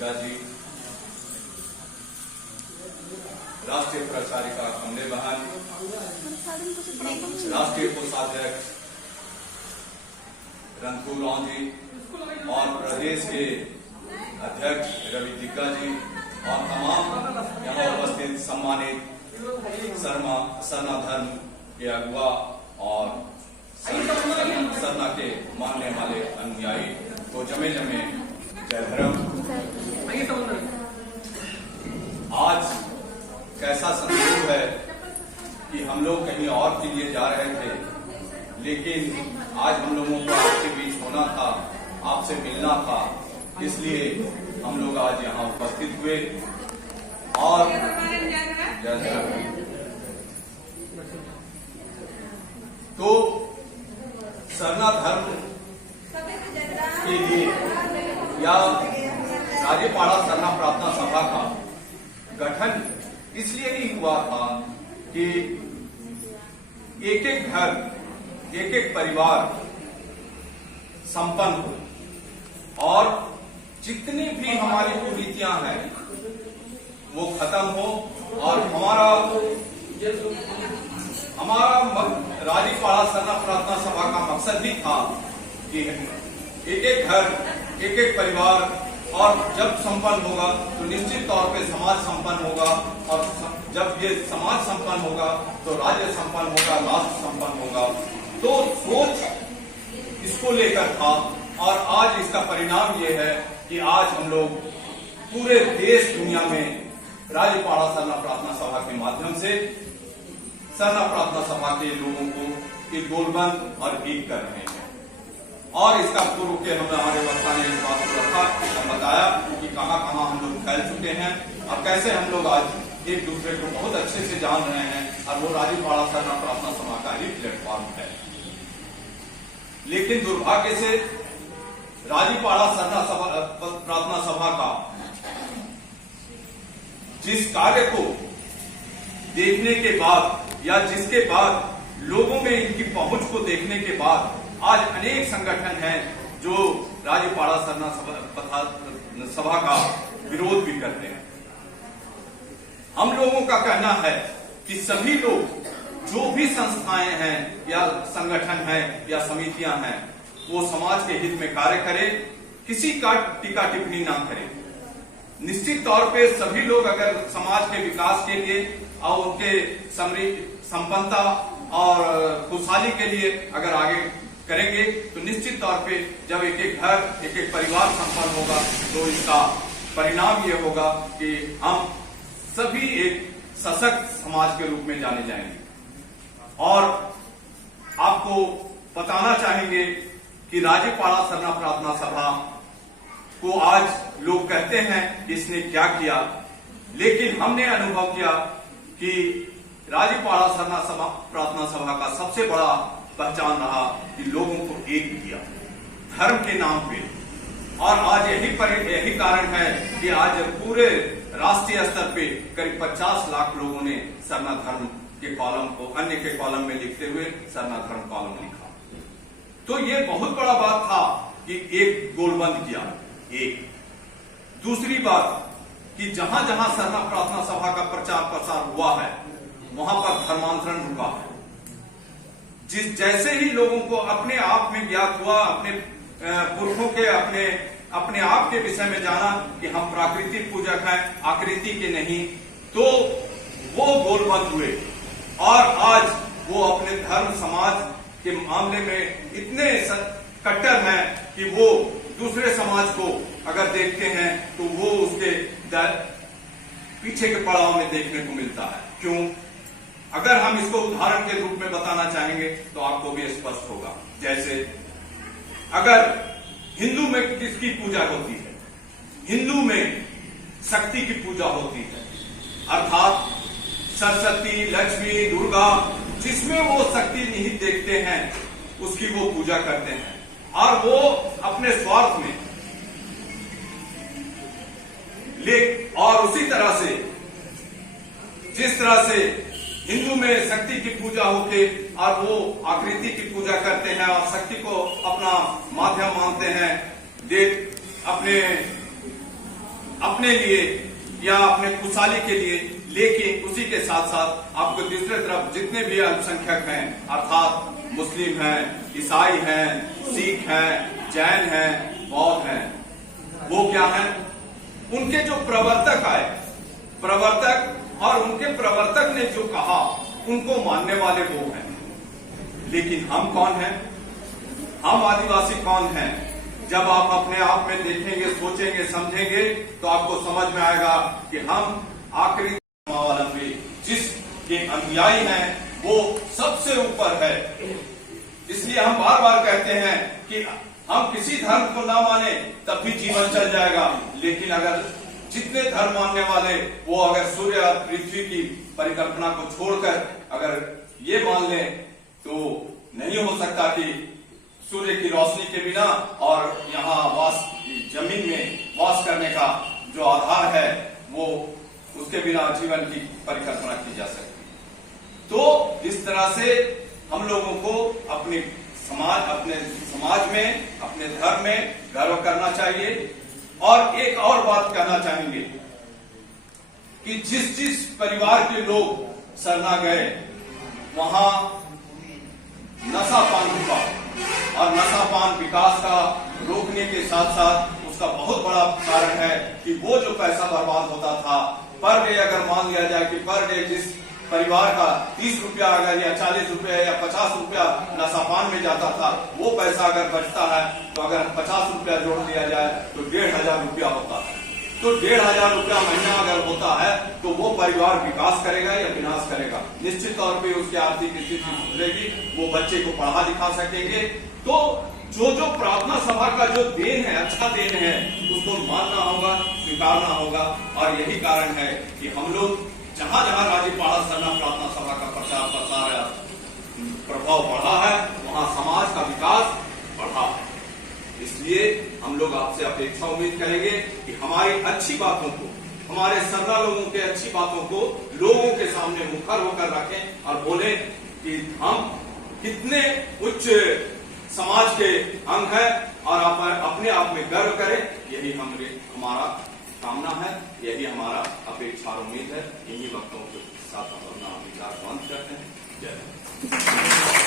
टीका जी, राष्ट्रीय प्रचारिका कमले बहन, राष्ट्रीय कोषाध्यक्ष रणधीर राव जी और प्रदेश के अध्यक्ष रवि टीका जी और तमाम यहाँ उपस्थित सम्मानित सरना धर्म के अगुआ और सरना के मानने वाले अनुयायी तो जमे जमे जय धर्म। आज कैसा संयोग है कि हम लोग कहीं और के लिए जा रहे थे, लेकिन आज हम लोगों को आपके बीच होना था, आपसे मिलना था, इसलिए हम लोग आज यहाँ उपस्थित हुए। और तो सरना धर्म के लिए या राजेपाड़ा सरना प्रार्थना सभा का गठन इसलिए नहीं हुआ था कि एक एक घर, एक एक परिवार संपन्न हो और जितनी भी हमारी कुरीतियां हैं वो खत्म हो। और हमारा राजेपाड़ा सरना प्रार्थना सभा का मकसद भी था कि एक एक घर, एक एक परिवार, और जब संपन्न होगा तो निश्चित तौर पे समाज संपन्न होगा, और जब ये समाज संपन्न होगा तो राज्य संपन्न होगा, राष्ट्र संपन्न होगा। तो सोच इसको लेकर था और आज इसका परिणाम ये है कि आज हम लोग पूरे देश दुनिया में राजेपाड़ा सरना प्रार्थना सभा के माध्यम से सरना प्रार्थना सभा के लोगों को एक गोलबंद और एक कर रहे हैं। और इसका पूर्व के हमारे वक्ता ने इस बात को रखा, बताया कि कहां कहां हम लोग फैल चुके हैं और कैसे हम लोग आज एक दूसरे को बहुत अच्छे से जान रहे हैं, और वो राजेपाड़ा सरना प्रार्थना सभा का ही प्लेटफॉर्म है। लेकिन दुर्भाग्य से राजेपाड़ा सरना प्रार्थना सभा का जिस कार्य को देखने के बाद या जिसके बाद लोगों में इनकी पहुंच को देखने के बाद आज अनेक संगठन हैं जो राजेपाड़ा सरना सभा का विरोध भी करते हैं। हम लोगों का कहना है कि सभी लोग, जो भी संस्थाएं हैं या संगठन हैं या समितियां हैं, वो समाज के हित में कार्य करें, किसी का टीका टिप्पणी ना करें। निश्चित तौर पे सभी लोग अगर समाज के विकास के लिए और उनके संपन्नता और खुशहाली के लिए अगर आगे करेंगे तो निश्चित तौर पे जब एक एक घर, एक एक परिवार संपन्न होगा तो इसका परिणाम ये होगा कि हम सभी एक सशक्त समाज के रूप में जाने जाएंगे। और आपको बताना चाहेंगे कि राजेपाड़ा सरना प्रार्थना सभा को आज लोग कहते हैं कि इसने क्या किया, लेकिन हमने अनुभव किया कि राजेपाड़ा सरना प्रार्थना सभा का सबसे बड़ा पहचान रहा कि लोगों को एक किया धर्म के नाम पे। और आज यही कारण है कि आज पूरे राष्ट्रीय स्तर पे करीब 50 लाख लोगों ने सरना धर्म के कॉलम को अन्य के कॉलम में लिखते हुए सरना धर्म कॉलम लिखा। तो ये बहुत बड़ा बात था कि एक गोलबंद किया। एक दूसरी बात कि जहां जहां सरना प्रार्थना सभा का प्रचार प्रसार हुआ है वहां पर धर्मांतरण रुका है। जैसे ही लोगों को अपने आप में ज्ञात हुआ, अपने पुरखों के अपने आप के विषय में जाना कि हम प्राकृतिक पूजक हैं, आकृति के नहीं, तो वो गोलबंद हुए। और आज वो अपने धर्म समाज के मामले में इतने कट्टर हैं कि वो दूसरे समाज को अगर देखते हैं तो वो उसके पीछे के पड़ाव में देखने को मिलता है। क्यों? अगर हम इसको उदाहरण के रूप में बताना चाहेंगे तो आपको भी स्पष्ट होगा। जैसे अगर हिंदू में किसकी पूजा होती है? हिंदू में शक्ति की पूजा होती है, अर्थात सरस्वती, लक्ष्मी, दुर्गा, जिसमें वो शक्ति निहित देखते हैं उसकी वो पूजा करते हैं। और वो अपने स्वार्थ में और उसी तरह से जिस तरह से हिंदू में शक्ति की पूजा होके और वो आकृति की पूजा करते हैं और शक्ति को अपना माध्यम मानते हैं, अपने अपने लिए या अपने खुशहाली के लिए, लेकिन उसी के साथ साथ आपको दूसरी तरफ जितने भी अल्पसंख्यक हैं, अर्थात मुस्लिम हैं, ईसाई हैं, सिख हैं, जैन हैं, बौद्ध हैं, वो क्या है, उनके जो प्रवर्तक आए, प्रवर्तक और उनके प्रवर्तक ने जो कहा उनको मानने वाले वो हैं। लेकिन हम कौन हैं? हम आदिवासी कौन हैं? जब आप अपने आप में देखेंगे, सोचेंगे, समझेंगे तो आपको समझ में आएगा कि हम आखिरी धर्मावलंबी जिसके अनुयायी हैं वो सबसे ऊपर है। इसलिए हम बार बार कहते हैं कि हम किसी धर्म को ना माने तब भी जीवन चल जाएगा, लेकिन अगर जितने धर्म मानने वाले वो अगर सूर्य और पृथ्वी की परिकल्पना को छोड़कर अगर ये मान लें तो नहीं हो सकता कि सूर्य की रोशनी के बिना और यहाँ जमीन में वास करने का जो आधार है वो उसके बिना जीवन की परिकल्पना की जा सकती। तो इस तरह से हम लोगों को अपने समाज में, अपने धर्म में गर्व करना चाहिए। और एक और बात कहना चाहेंगे कि जिस परिवार के लोग सरना गए वहां नशापान हुआ, और नशापान विकास का रोकने के साथ साथ उसका बहुत बड़ा कारण है कि वो जो पैसा बर्बाद होता था पर डे, अगर मान लिया जाए कि पर डे जिस परिवार का 30 रुपया अगर या 40 रुपया या 50 रुपया नशापान में जाता था, वो पैसा अगर बचता है तो अगर 50 रुपया जोड़ दिया जाए तो 1500 रुपया होता है। तो 1500 रुपया महीना अगर होता है तो वो परिवार विकास करेगा या विनाश करेगा? निश्चित तौर पे उसकी आर्थिक स्थिति सुधरेगी, वो बच्चे को पढ़ा लिखा सकेंगे। तो जो प्रार्थना सभा का जो देन है, अच्छा देन है, उसको मानना होगा, स्वीकारना होगा। और यही कारण है कि हम लोग जहां जहां राजीपाड़ा सरना प्रार्थना सभा का प्रचार प्रसार प्रभाव बढ़ा है वहां समाज का विकास बढ़ा। इसलिए हम लोग आपसे अपेक्षा उम्मीद करेंगे कि हमारी अच्छी बातों को, हमारे सरना लोगों के अच्छी बातों को लोगों के सामने मुखर होकर रखें और बोले कि हम कितने उच्च समाज के अंग हैं और अपने आप में गर्व करें। यही हमारा कामना है, यही हमारा अपेक्षा और उम्मीद है। इन्हीं वक्तों के साथ हम अपना विचार बंद करते हैं। जय हिंद।